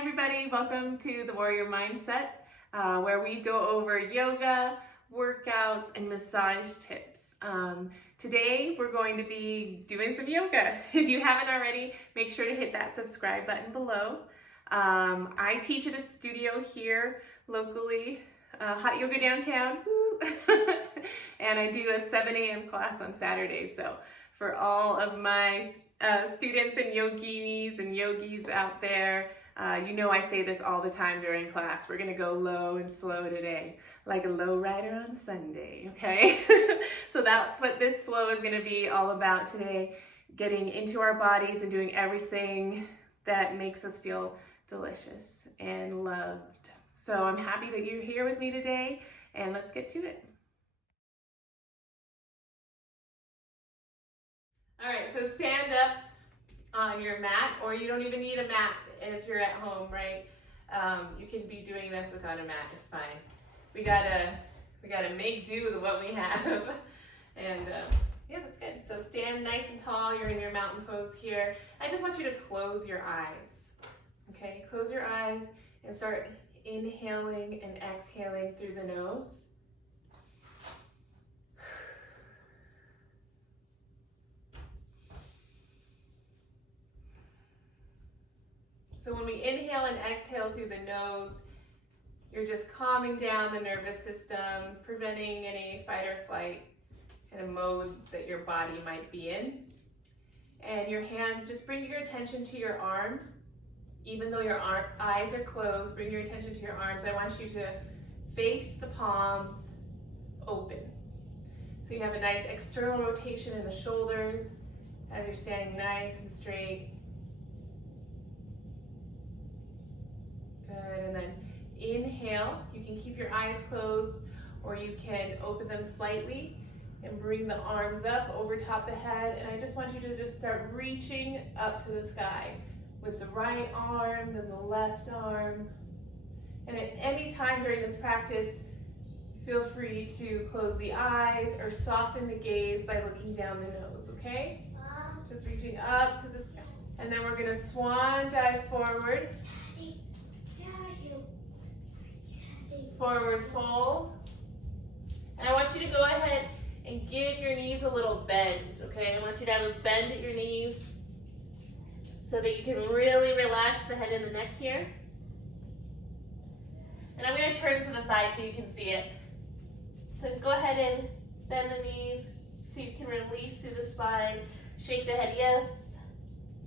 everybody, welcome to the Warrior Mindset, where we go over yoga, workouts, and massage tips. Today we're going to be doing some yoga. If you haven't already, make sure to hit that subscribe button below. I teach at a studio here locally, Hot Yoga Downtown, and I do a 7 a.m. class on Saturdays. So for all of my students and yoginis and yogis out there, you know I say this all the time during class. We're gonna go low and slow today, like a low rider on Sunday, okay? So that's what this flow is gonna be all about today, getting into our bodies and doing everything that makes us feel delicious and loved. So I'm happy that you're here with me today, and let's get to it. All right, so stand up on your mat, or you don't even need a mat if you're at home, right? You can be doing this without a mat, it's fine. We gotta make do with what we have. And yeah, that's good. So stand nice and tall, you're in your mountain pose here. I just want you to close your eyes, okay? Close your eyes and start inhaling and exhaling through the nose. So when we inhale and exhale through the nose, you're just calming down the nervous system, preventing any fight or flight kind of mode that your body might be in. And your hands, just bring your attention to your arms. Even though your eyes are closed, bring your attention to your arms. I want you to face the palms open. So you have a nice external rotation in the shoulders as you're standing nice and straight. Good, and then inhale. You can keep your eyes closed or you can open them slightly and bring the arms up over top the head. And I just want you to just start reaching up to the sky with the right arm, then the left arm. And at any time during this practice, feel free to close the eyes or soften the gaze by looking down the nose, okay? Just reaching up to the sky. And then we're gonna swan dive forward. Forward fold. And I want you to go ahead and give your knees a little bend, okay? I want you to have a bend at your knees so that you can really relax the head and the neck here. And I'm gonna turn to the side so you can see it. So go ahead and bend the knees so you can release through the spine. Shake the head yes,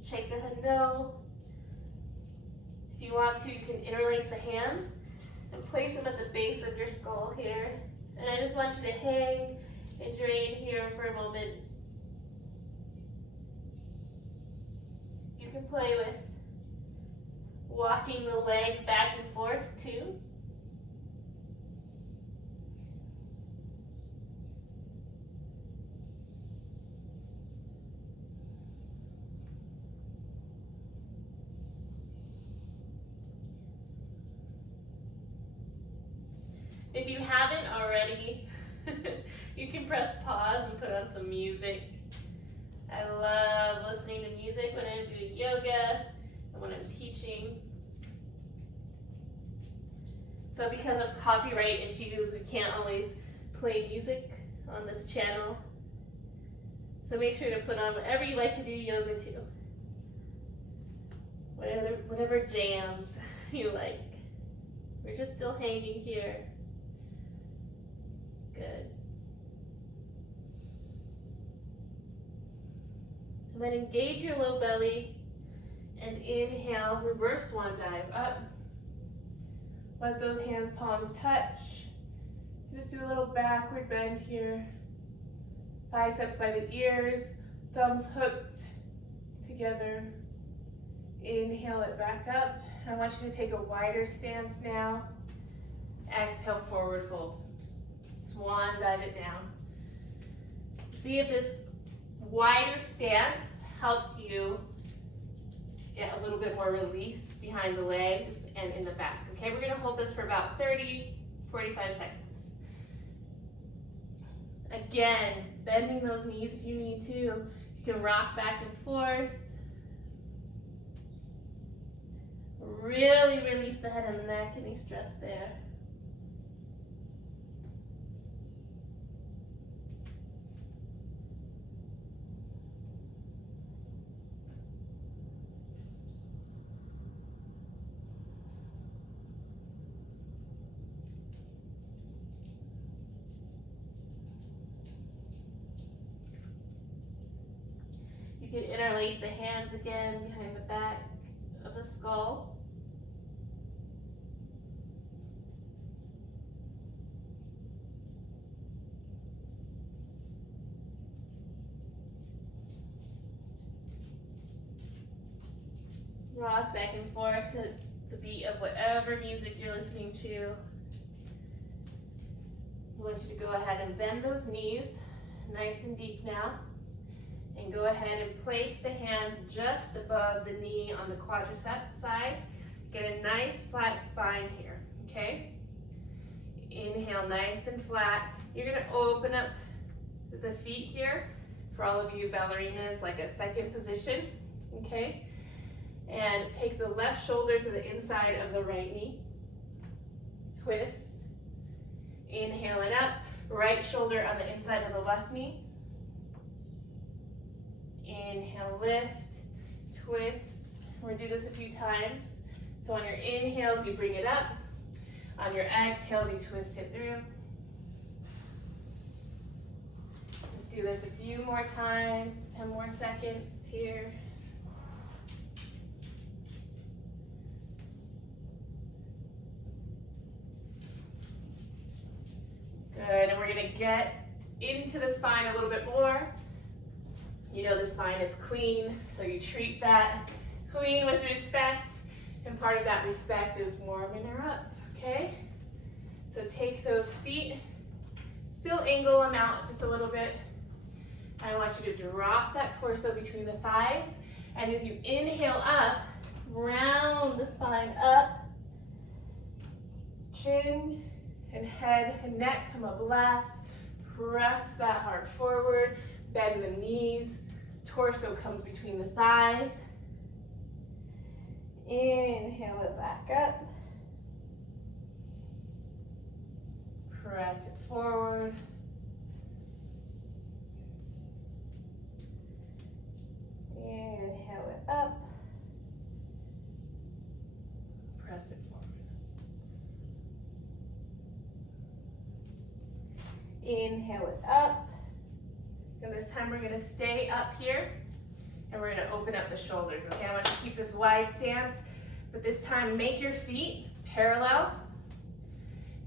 shake the head no. If you want to, you can interlace the hands and place them at the base of your skull here. And I just want you to hang and drain here for a moment. You can play with walking the legs back and forth too. If you haven't already, you can press pause and put on some music. I love listening to music when I'm doing yoga and when I'm teaching. But because of copyright issues, we can't always play music on this channel. So make sure to put on whatever you like to do yoga to. Whatever jams you like. We're just still hanging here. Good. And then engage your low belly and inhale, reverse swan dive up. Let those hands palms touch. Just do a little backward bend here. Biceps by the ears, thumbs hooked together. Inhale it back up. I want you to take a wider stance now. Exhale, forward fold. Swan dive it down. See if this wider stance helps you get a little bit more release behind the legs and in the back. Okay, we're gonna hold this for about 30, 45 seconds. Again, bending those knees if you need to. You can rock back and forth. really release the head and the neck, any stress there. You can interlace the hands again behind the back of the skull. Rock back and forth to the beat of whatever music you're listening to. I want you to go ahead and bend those knees nice and deep now. And go ahead and place the hands just above the knee on the quadricep side. Get a nice flat spine here, okay? Inhale nice and flat. You're gonna open up the feet here. For all of you ballerinas, like a second position, okay? And take the left shoulder to the inside of the right knee. Twist. Inhale it up. Right shoulder on the inside of the left knee. Inhale, lift, twist. We're gonna do this a few times. So on your inhales, you bring it up. On your exhales, you twist it through. Let's do this a few more times, 10 more seconds here. Good, and we're gonna get into the spine a little bit more. You know the spine is queen, so you treat that queen with respect, and part of that respect is warming her up, okay? So take those feet, still angle them out just a little bit. I want you to drop that torso between the thighs, and as you inhale up, round the spine up, chin and head and neck come up last, press that heart forward, bend the knees, torso comes between the thighs. Inhale it back up. Press it forward. Inhale it up. Press it forward. Inhale it up. And this time we're gonna stay up here and we're gonna open up the shoulders, okay? I want you to keep this wide stance, but this time make your feet parallel.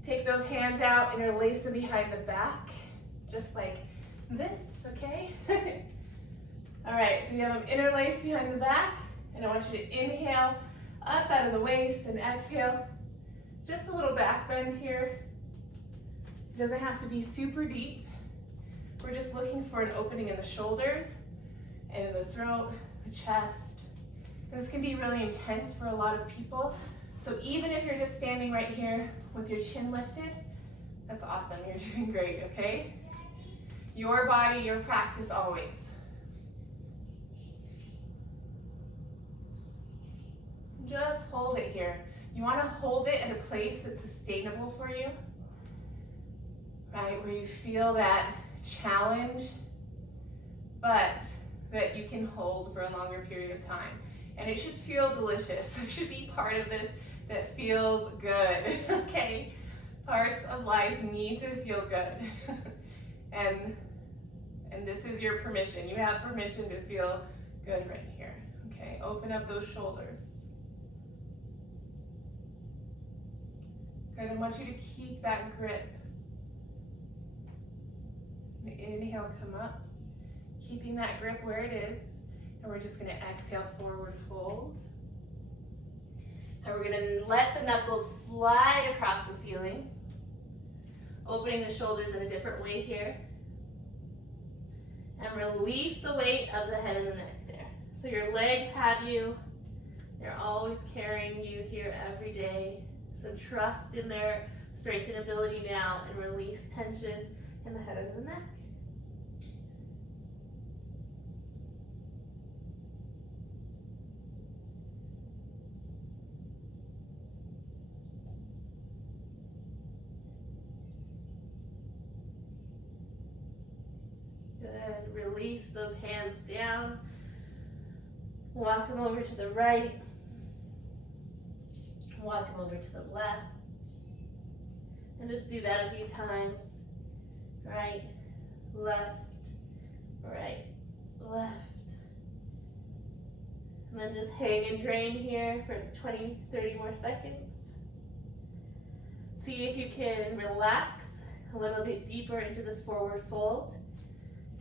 Take those hands out, interlace them behind the back, just like this, okay? All right, so you have them interlaced behind the back, and I want you to inhale up out of the waist and exhale. Just a little back bend here. It doesn't have to be super deep. We're just looking for an opening in the shoulders and in the throat, the chest. And this can be really intense for a lot of people. So even if you're just standing right here with your chin lifted, that's awesome. You're doing great, okay? Your body, your practice always. Just hold it here. You want to hold it at a place that's sustainable for you, right? Where you feel that challenge, but that you can hold for a longer period of time. And it should feel delicious. There should be part of this that feels good, okay? Parts of life need to feel good. and this is your permission. You have permission to feel good right here, okay? Open up those shoulders. Good, I want you to keep that grip. Inhale, come up, keeping that grip where it is, and we're just gonna exhale, forward fold. And we're gonna let the knuckles slide across the ceiling, opening the shoulders in a different way here. And release the weight of the head and the neck there. So your legs have you, they're always carrying you here every day. So trust in their strength and ability now, and release tension in the head and the neck. release those hands down. Walk them over to the right. Walk them over to the left. And just do that a few times. Right, left, right, left. And then just hang and drain here for 20, 30 more seconds. See if you can relax a little bit deeper into this forward fold.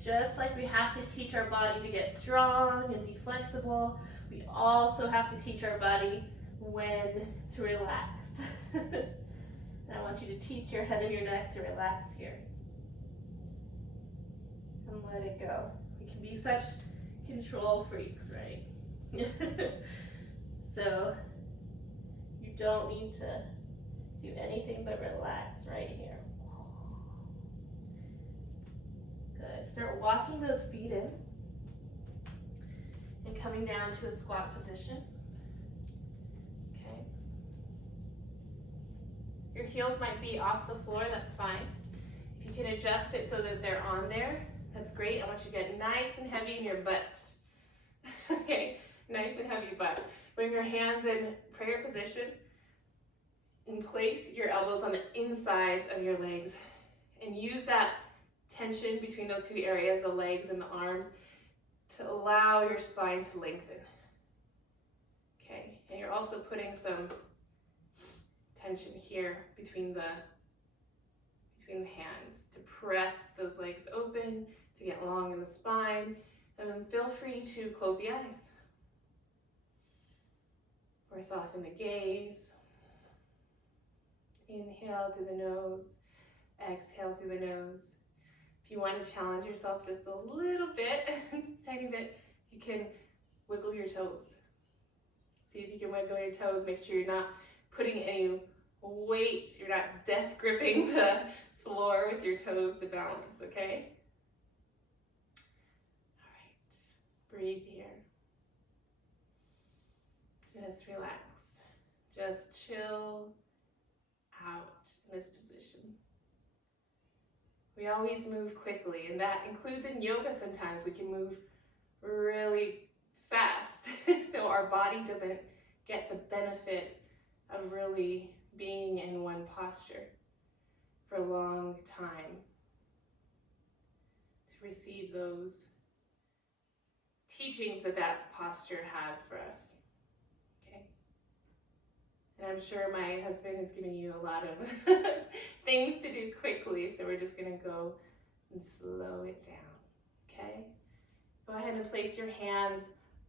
Just like we have to teach our body to get strong and be flexible, we also have to teach our body when to relax. And I want you to teach your head and your neck to relax here. And let it go. We can be such control freaks, right? So you don't need to do anything but relax right here. Good. Start walking those feet in and coming down to a squat position. Okay. Your heels might be off the floor, that's fine. If you can adjust it so that they're on there, that's great. I want you to get nice and heavy in your butt. Okay, nice and heavy butt. Bring your hands in prayer position and place your elbows on the insides of your legs and use that tension between those two areas, the legs and the arms, to allow your spine to lengthen. Okay, and you're also putting some tension here between the hands to press those legs open, to get long in the spine, and then feel free to close the eyes or soften the gaze. Inhale through the nose, exhale through the nose. If you want to challenge yourself just a little bit, just a tiny bit, you can wiggle your toes. See if you can wiggle your toes. Make sure you're not putting any weight, you're not death gripping the floor with your toes to balance, okay? All right, breathe here. Just relax. Just chill out in this position. We always move quickly, and that includes in yoga sometimes. We can move really fast, so our body doesn't get the benefit of really being in one posture for a long time to receive those teachings that that posture has for us. And I'm sure my husband is giving you a lot of things to do quickly, so we're just gonna go and slow it down, okay? Go ahead and place your hands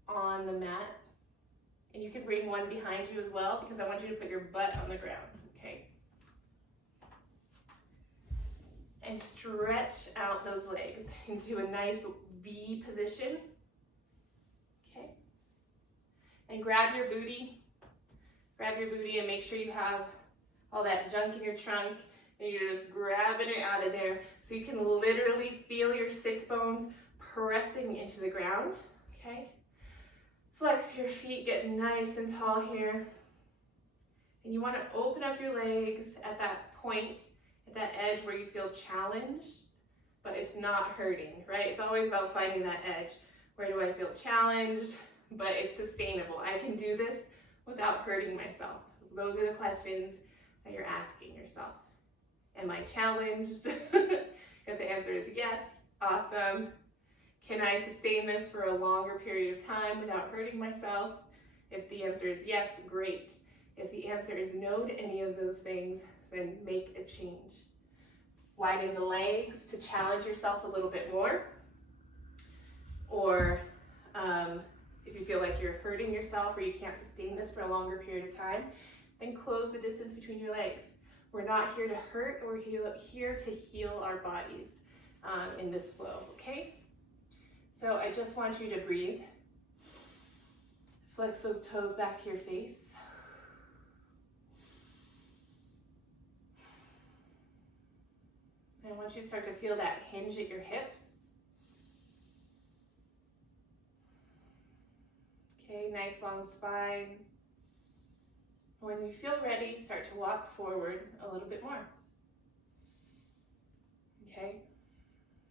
on the mat, and you can bring one behind you as well, because I want you to put your butt on the ground, okay? And stretch out those legs into a nice V position, okay? And grab your booty. Grab your booty and make sure you have all that junk in your trunk and you're just grabbing it out of there so you can literally feel your sits bones pressing into the ground, okay? Flex your feet, get nice and tall here. And you want to open up your legs at that point, at that edge where you feel challenged, but it's not hurting, right? It's always about finding that edge. Where do I feel challenged, but it's sustainable? I can do this without hurting myself. Those are the questions that you're asking yourself. Am I challenged? If the answer is yes, awesome. Can I sustain this for a longer period of time without hurting myself? If the answer is yes, great. If the answer is no to any of those things, then make a change. Widen the legs to challenge yourself a little bit more. Or if you feel like you're hurting yourself or you can't sustain this for a longer period of time, then close the distance between your legs. We're not here to hurt, we're here to heal our bodies in this flow, okay? So I just want you to breathe. Flex those toes back to your face. And I want you to start to feel that hinge at your hips. Okay, nice long spine. When you feel ready, start to walk forward a little bit more. Okay,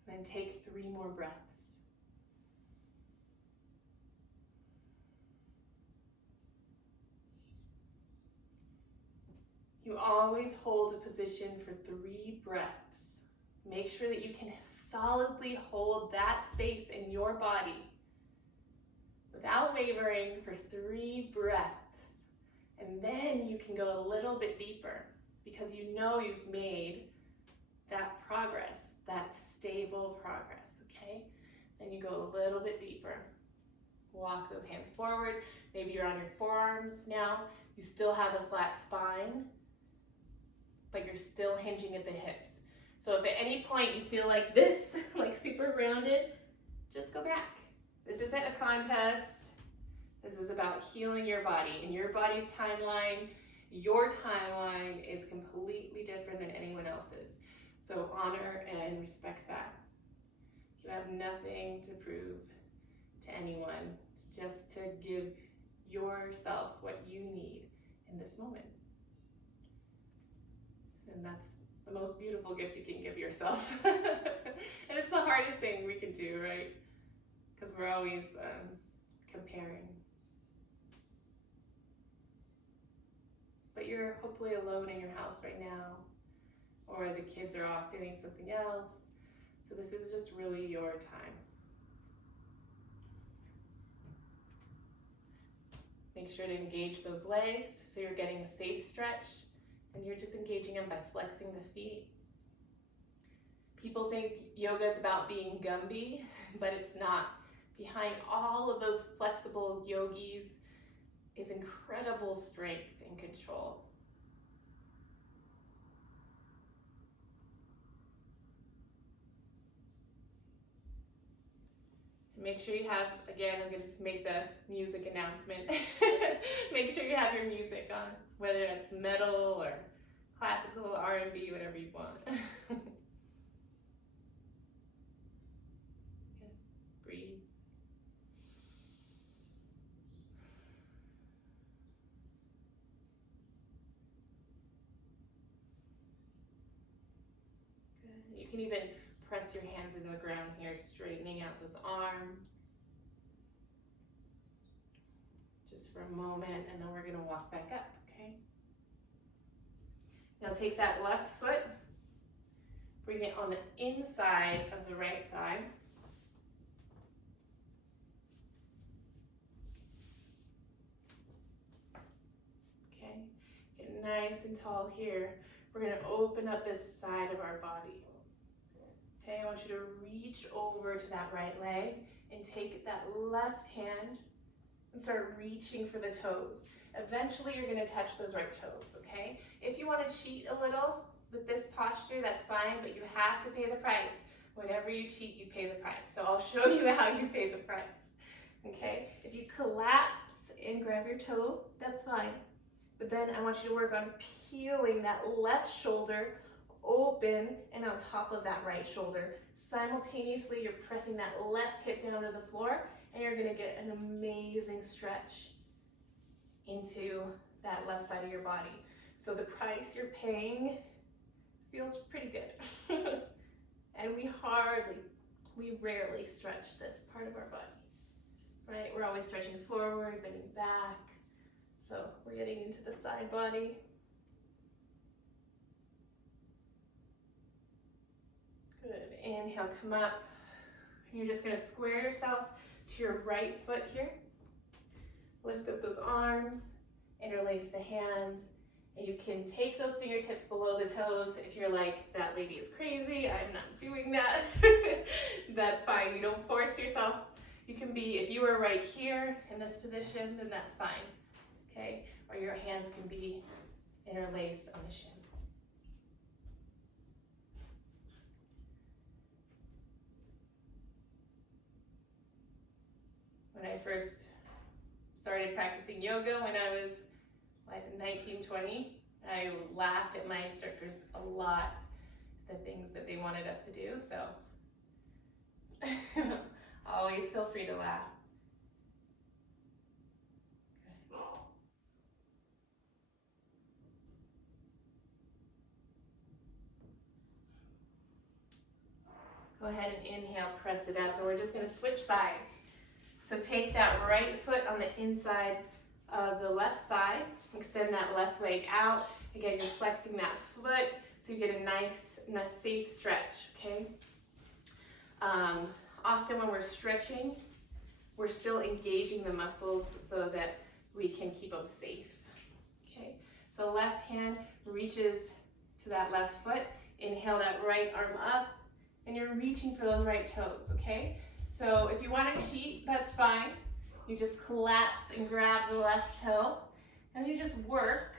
then take 3 more breaths. You always hold a position for 3 breaths. Make sure that you can solidly hold that space in your body without wavering for 3 breaths. And then you can go a little bit deeper because you know you've made that progress, that stable progress, okay? Then you go a little bit deeper. Walk those hands forward. Maybe you're on your forearms now. You still have a flat spine, but you're still hinging at the hips. So if at any point you feel like this, like super rounded, just go back. This isn't a contest. This is about healing your body and your body's timeline. Your timeline is completely different than anyone else's. So honor and respect that. You have nothing to prove to anyone, just to give yourself what you need in this moment. And that's the most beautiful gift you can give yourself. And it's the hardest thing we can do, right? Because we're always comparing. But you're hopefully alone in your house right now, or the kids are off doing something else. So this is just really your time. Make sure to engage those legs so you're getting a safe stretch, and you're just engaging them by flexing the feet. People think yoga is about being Gumby, but it's not. Behind all of those flexible yogis is incredible strength and control. Make sure you have, again, I'm going to just make the music announcement. Make sure you have your music on, whether it's metal or classical, R&B, whatever you want. Breathe. Good. You can even press your hands into the ground here, straightening out those arms. Just for a moment, and then we're going to walk back up, okay? Now take that left foot, bring it on the inside of the right thigh. Okay, get nice and tall here. We're going to open up this side of our body. Okay, I want you to reach over to that right leg and take that left hand and start reaching for the toes. Eventually you're going to touch those right toes, okay? If you want to cheat a little with this posture, that's fine, but you have to pay the price. Whenever you cheat, you pay the price. So I'll show you how you pay the price, okay? If you collapse and grab your toe, that's fine. But then I want you to work on peeling that left shoulder open and on top of that right shoulder. Simultaneously, you're pressing that left hip down to the floor, and you're going to get an amazing stretch into that left side of your body. So the price you're paying feels pretty good. And we rarely stretch this part of our body, right? We're always stretching forward, bending back. So we're getting into the side body. Good. Inhale, come up. You're just going to square yourself to your right foot here. Lift up those arms, interlace the hands, and you can take those fingertips below the toes. If you're like, that lady is crazy, I'm not doing that, that's fine. You don't force yourself. You can be, if you were right here in this position, then that's fine, okay? Or your hands can be interlaced on the shin. When I first started practicing yoga when I was like 19, 20, I laughed at my instructors a lot, the things that they wanted us to do, so always feel free to laugh. Good. Go ahead and inhale, press it up, and we're just going to switch sides. So take that right foot on the inside of the left thigh. Extend that left leg out. Again, you're flexing that foot so you get a nice safe stretch, okay? Often when we're stretching, we're still engaging the muscles so that we can keep them safe, okay? So left hand reaches to that left foot. Inhale that right arm up, and you're reaching for those right toes, okay? So if you want to cheat, that's fine. You just collapse and grab the left toe, and you just work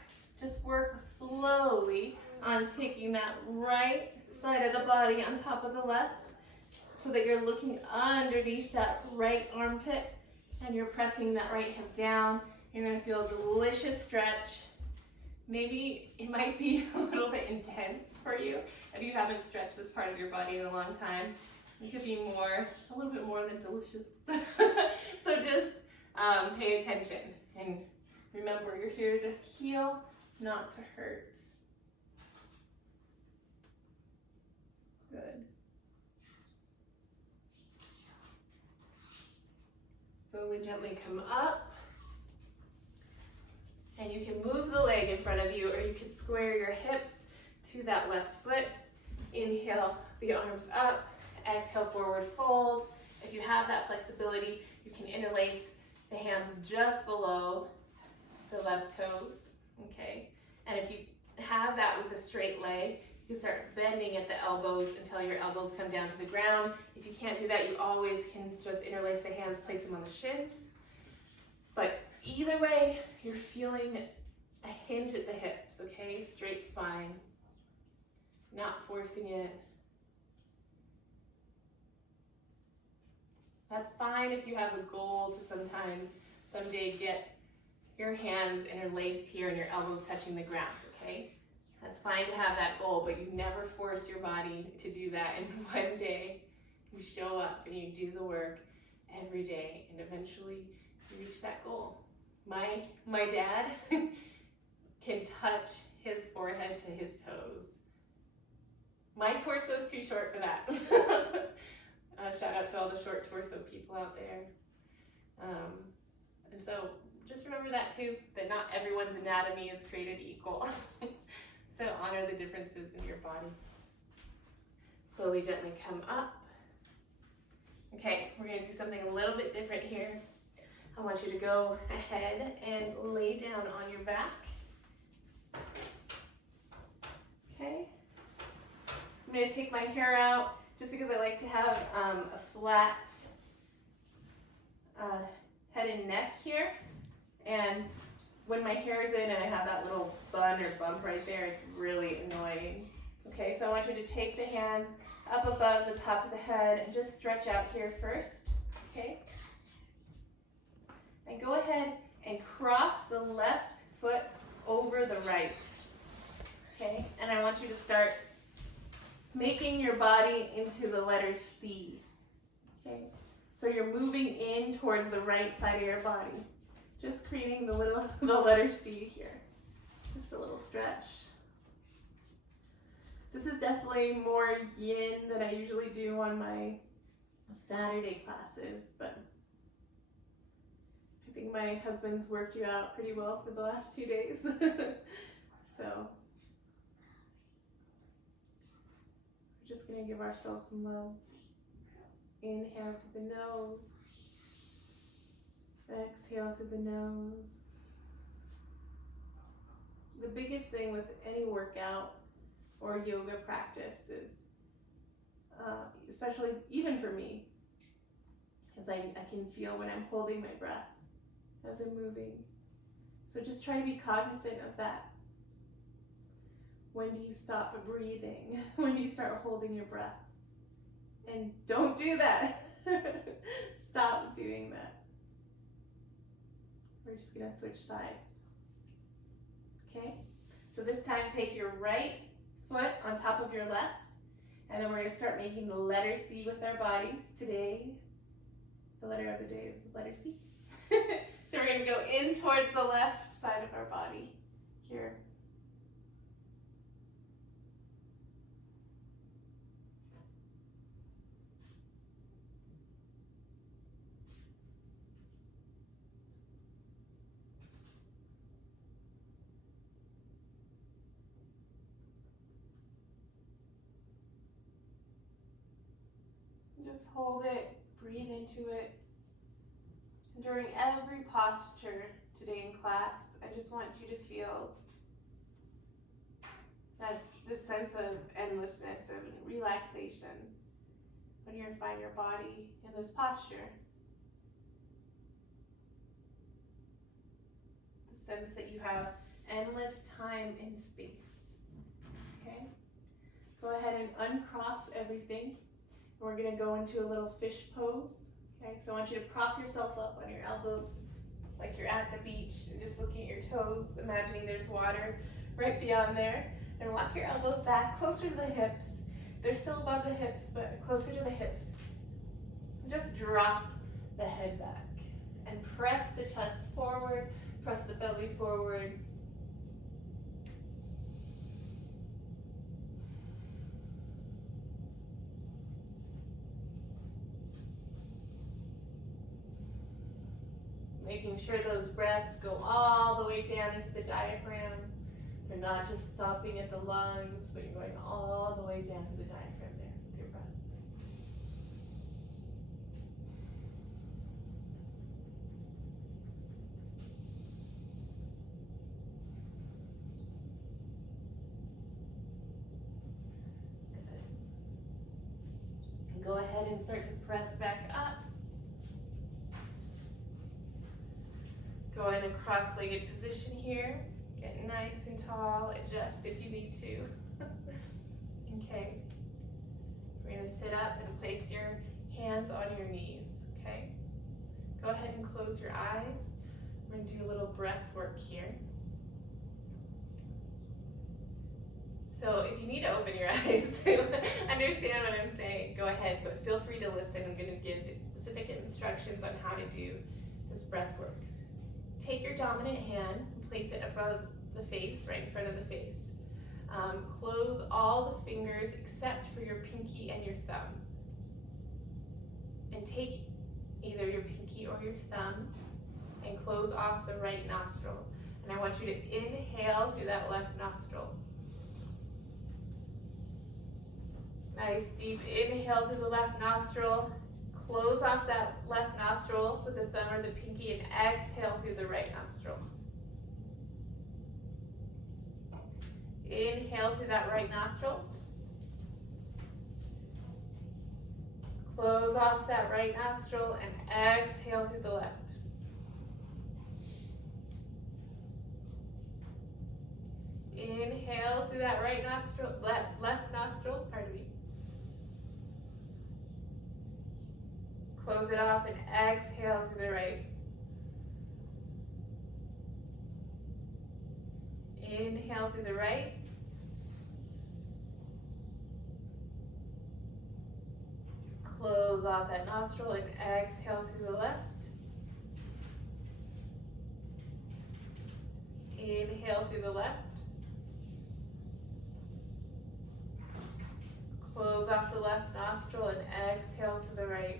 slowly on taking that right side of the body on top of the left, so that you're looking underneath that right armpit, and you're pressing that right hip down. You're gonna feel a delicious stretch. Maybe it might be a little bit intense for you if you haven't stretched this part of your body in a long time. It could be a little bit more than delicious. So just pay attention and remember, you're here to heal, not to hurt. Good. Slowly, gently come up. And you can move the leg in front of you, or you can square your hips to that left foot. Inhale the arms up. Exhale, forward fold. If you have that flexibility, you can interlace the hands just below the left toes, okay? And if you have that with a straight leg, you can start bending at the elbows until your elbows come down to the ground. If you can't do that, you always can just interlace the hands, place them on the shins. But either way, you're feeling a hinge at the hips, okay? Straight spine, not forcing it. That's fine if you have a goal to someday get your hands interlaced here and your elbows touching the ground, okay? That's fine to have that goal, but you never force your body to do that. And one day you show up and you do the work every day, and eventually you reach that goal. My dad can touch his forehead to his toes. My torso's too short for that. Shout out to all the short torso people out there. And so just remember that too, that not everyone's anatomy is created equal. So honor the differences in your body. Slowly, gently come up. Okay, we're gonna do something a little bit different here. I want you to go ahead and lay down on your back. Okay. I'm gonna take my hair out just because I like to have a flat head and neck here. And when my hair is in and I have that little bun or bump right there, it's really annoying. Okay, so I want you to take the hands up above the top of the head and just stretch out here first, okay? And go ahead and cross the left foot over the right, okay? And I want you to start making your body into the letter C, okay? So you're moving in towards the right side of your body. Just creating the letter C here. Just a little stretch. This is definitely more yin than I usually do on my Saturday classes, but I think my husband's worked you out pretty well for the last 2 days. So we're just gonna give ourselves some love. Inhale through the nose. Exhale through the nose. The biggest thing with any workout or yoga practice is, especially even for me, is I can feel when I'm holding my breath as I'm moving. So just try to be cognizant of that. When do you stop breathing? When do you start holding your breath? And don't do that. Stop doing that. We're just gonna switch sides. Okay? So this time take your right foot on top of your left, and then we're gonna start making the letter C with our bodies. Today, the letter of the day is the letter C. So we're gonna go in towards the left side of our body here. Just hold it, breathe into it. And during every posture today in class, I just want you to feel this sense of endlessness, of relaxation when you find your body in this posture. The sense that you have endless time and space. Okay? Go ahead and uncross everything. We're going to go into a little fish pose. Okay, so I want you to prop yourself up on your elbows like you're at the beach and just looking at your toes, imagining there's water right beyond there. And walk your elbows back closer to the hips. They're still above the hips, but closer to the hips. Just drop the head back and press the chest forward, press the belly forward. Making sure those breaths go all the way down into the diaphragm. You're not just stopping at the lungs, but you're going all the way down to the diaphragm there with your breath. Good. And go ahead and start to press back up. Go in a cross-legged position here. Get nice and tall. Adjust if you need to. Okay. We're going to sit up and place your hands on your knees. Okay. Go ahead and close your eyes. We're going to do a little breath work here. So if you need to open your eyes to understand what I'm saying, go ahead, but feel free to listen. I'm going to give specific instructions on how to do this breath work. Take your dominant hand and place it above the face, right in front of the face. Close all the fingers except for your pinky and your thumb. And take either your pinky or your thumb and close off the right nostril. And I want you to inhale through that left nostril. Nice deep inhale through the left nostril. Close off that left nostril with the thumb or the pinky and exhale through the right nostril. Inhale through that right nostril. Close off that right nostril and exhale through the left. Inhale through that right nostril, left nostril, pardon me. Close it off and exhale through the right. Inhale through the right. Close off that nostril and exhale through the left. Inhale through the left. Close off the left nostril and exhale through the right.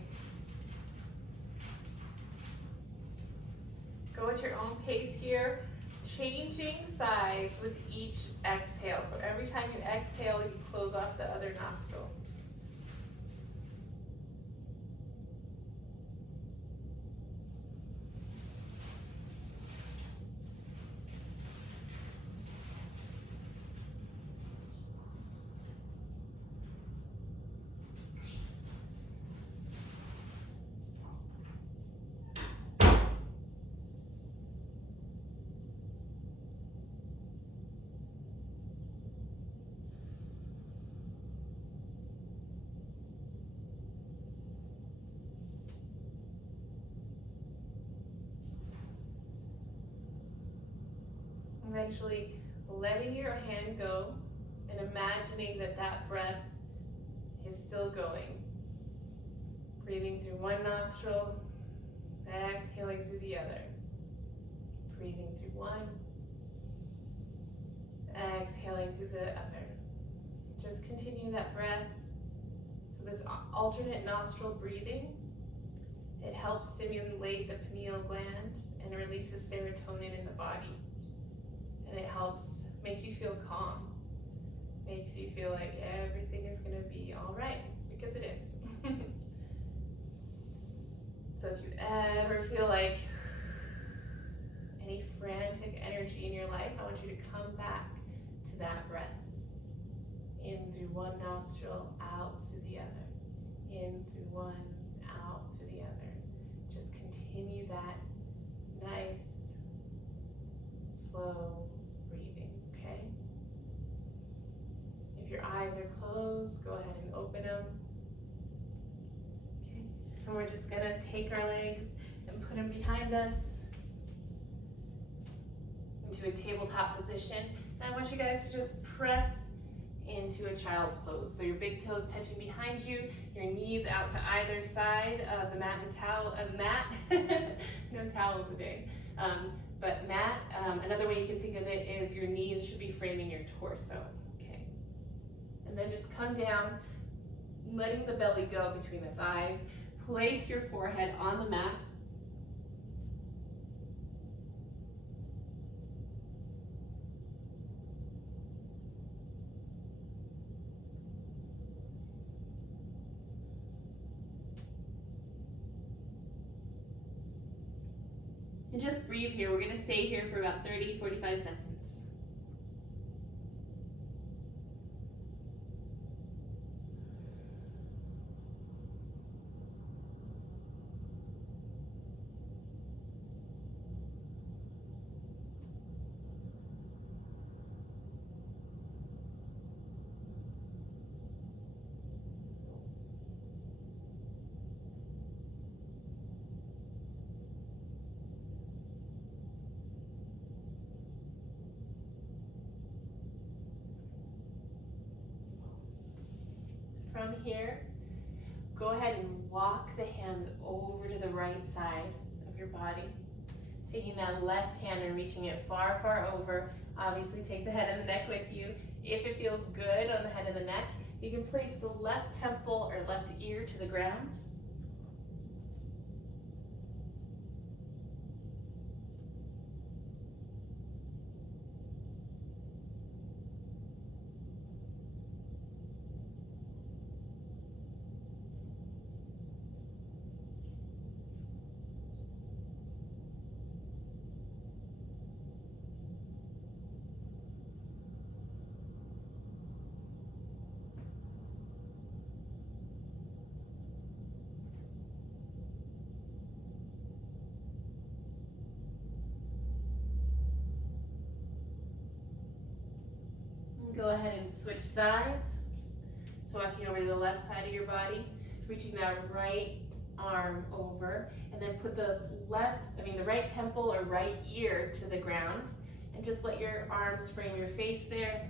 Go at your own pace here, changing sides with each exhale. So every time you exhale, you close off the other nostril. Eventually letting your hand go and imagining that that breath is still going. Breathing through one nostril, exhaling through the other. Breathing through one, exhaling through the other. Just continue that breath. So this alternate nostril breathing, it helps stimulate the pineal gland and releases serotonin in the body. And it helps make you feel calm. Makes you feel like everything is gonna be all right, because it is. So if you ever feel like any frantic energy in your life, I want you to come back to that breath. In through one nostril, out through the other. In through one, out through the other. Just continue that nice, slow breathing, okay? If your eyes are closed, go ahead and open them. Okay, and we're just gonna take our legs and put them behind us into a tabletop position. And I want you guys to just press into a child's pose. So your big toes touching behind you, your knees out to either side of the mat and towel, no towel today, but mat. Another way you can think of it is your knees should be framing your torso, okay? And then just come down, letting the belly go between the thighs. Place your forehead on the mat. And just breathe here. We're gonna stay here for about 30, 45 seconds. From here, go ahead and walk the hands over to the right side of your body. Taking that left hand and reaching it far, far over. Obviously take the head and the neck with you. If it feels good on the head and the neck, you can place the left temple or left ear to the ground. Go ahead and switch sides. So walking over to the left side of your body, reaching that right arm over, and then put the right temple or right ear to the ground, and just let your arms frame your face there.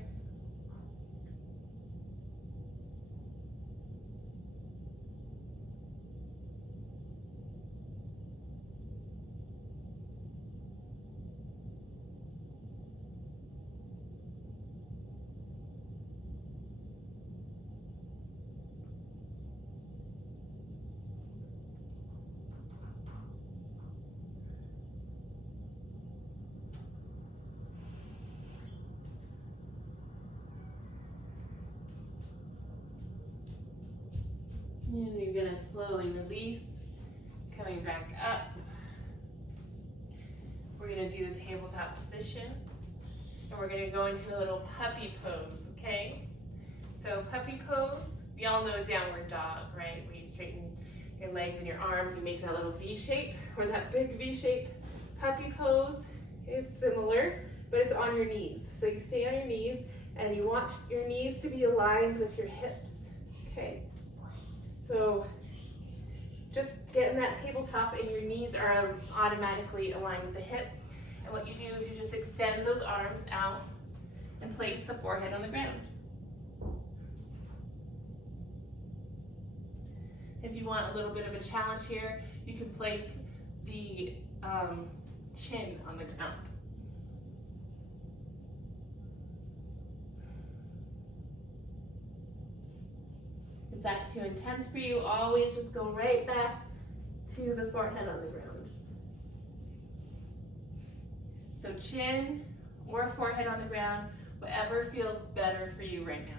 And you're gonna slowly release, coming back up. We're gonna do the tabletop position, and we're gonna go into a little puppy pose, okay? So puppy pose, we all know downward dog, right? Where you straighten your legs and your arms, you make that little V shape, or that big V shape. Puppy pose is similar, but it's on your knees. So you stay on your knees, and you want your knees to be aligned with your hips, okay? So just getting that tabletop and your knees are automatically aligned with the hips. And what you do is you just extend those arms out and place the forehead on the ground. If you want a little bit of a challenge here, you can place the chin on the ground. If that's too intense for you, always just go right back to the forehead on the ground. So chin or forehead on the ground, whatever feels better for you right now.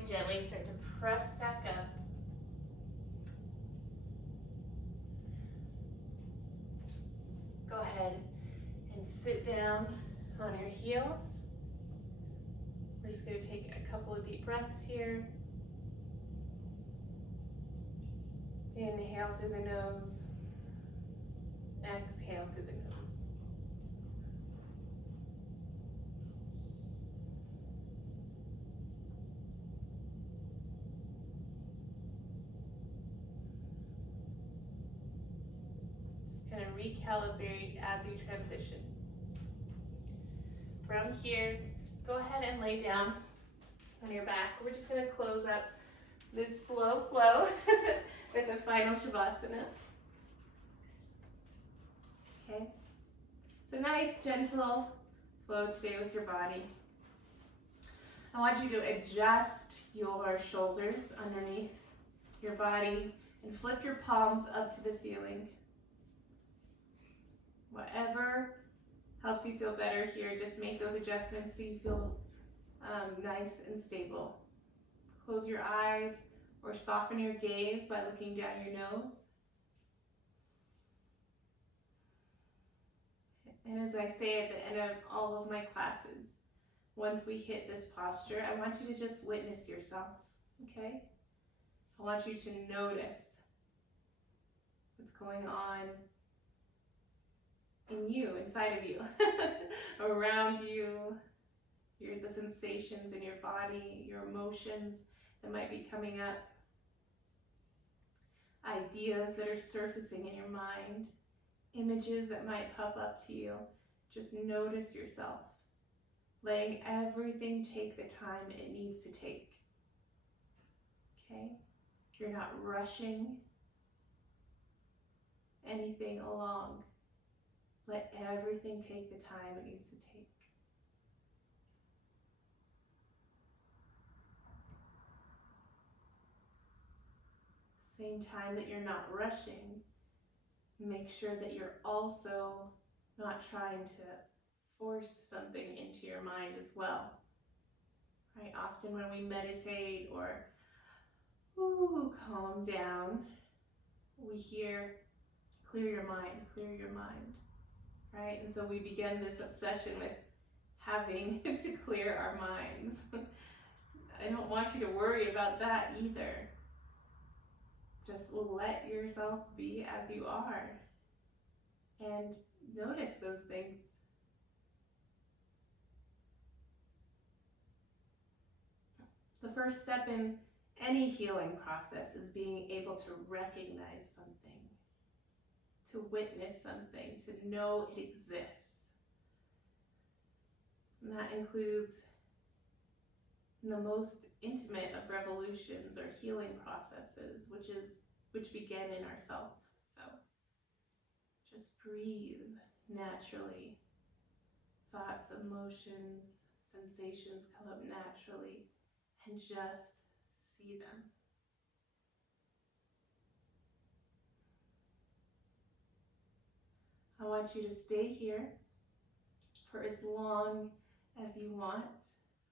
slowly, gently start to press back up. Go ahead and sit down on your heels. We're just going to take a couple of deep breaths here. Inhale through the nose. Exhale through the nose. Just kind of recalibrate as you transition. From here, go ahead and lay down on your back. We're just going to close up this slow flow with a final shavasana. Okay, so nice gentle flow today with your body. I want you to adjust your shoulders underneath your body and flip your palms up to the ceiling. Whatever helps you feel better here, just make those adjustments so you feel nice and stable. Close your eyes or soften your gaze by looking down your nose. And as I say at the end of all of my classes, once we hit this posture, I want you to just witness yourself, okay? I want you to notice what's going on in you, inside of you, around you, the sensations in your body, your emotions that might be coming up, ideas that are surfacing in your mind, images that might pop up to you. Just notice yourself, letting everything take the time it needs to take. Okay? You're not rushing anything along. Let everything take the time it needs to take. Same time that you're not rushing, make sure that you're also not trying to force something into your mind as well. Right? Often when we meditate or calm down, we hear, clear your mind, right? And so we begin this obsession with having to clear our minds. I don't want you to worry about that either. Just let yourself be as you are and notice those things. The first step in any healing process is being able to recognize something, to witness something, to know it exists. And that includes in the most intimate of revolutions or healing processes, which begin in ourself. So just breathe naturally. Thoughts, emotions, sensations come up naturally, and just see them. I want you to stay here for as long as you want,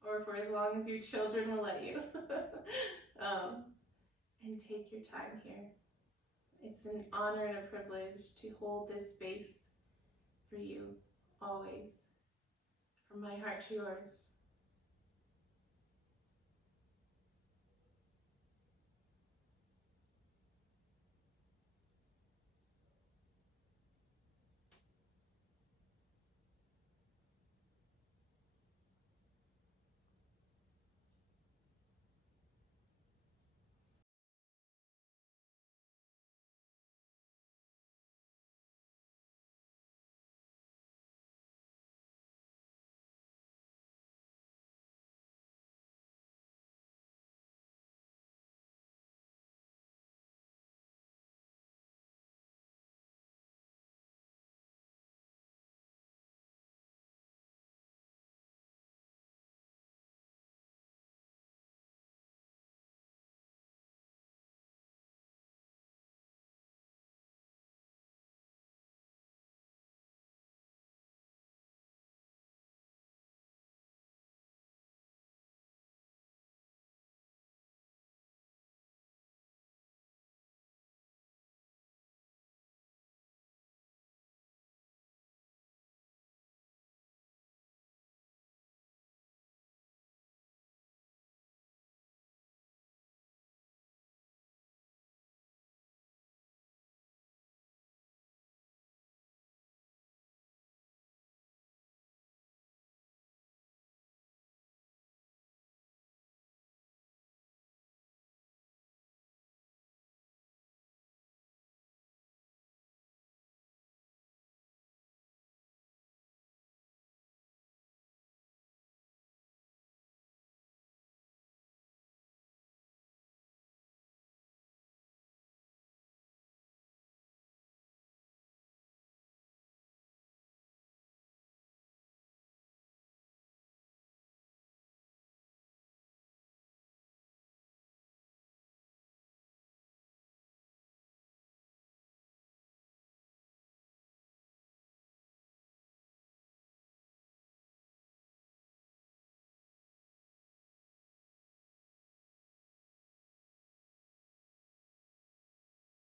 or for as long as your children will let you. And take your time here. It's an honor and a privilege to hold this space for you, always. From my heart to yours.